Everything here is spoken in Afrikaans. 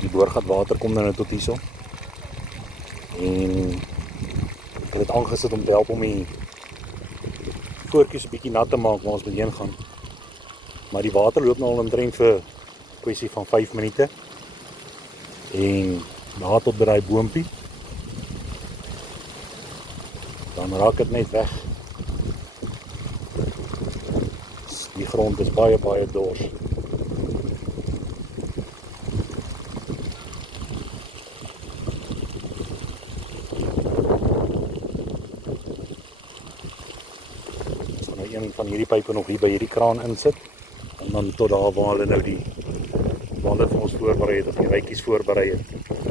Die boorgat water kom nou tot hierso. En ek het dit aangesit om te help om die voortjies 'n bietjie nat te maak waar ons moet heen gaan. Maar die water loop nou al omtrent vir 'n kwessie van 5 minute. En na tot by daai boompie. Dan raak dit net weg. Die grond is baie dors. Een van hierdie pype nog hier by hierdie kraan insit en dan tot daar waar hulle nou waar hulle vir ons voorberei het of die rytjies voorberei het.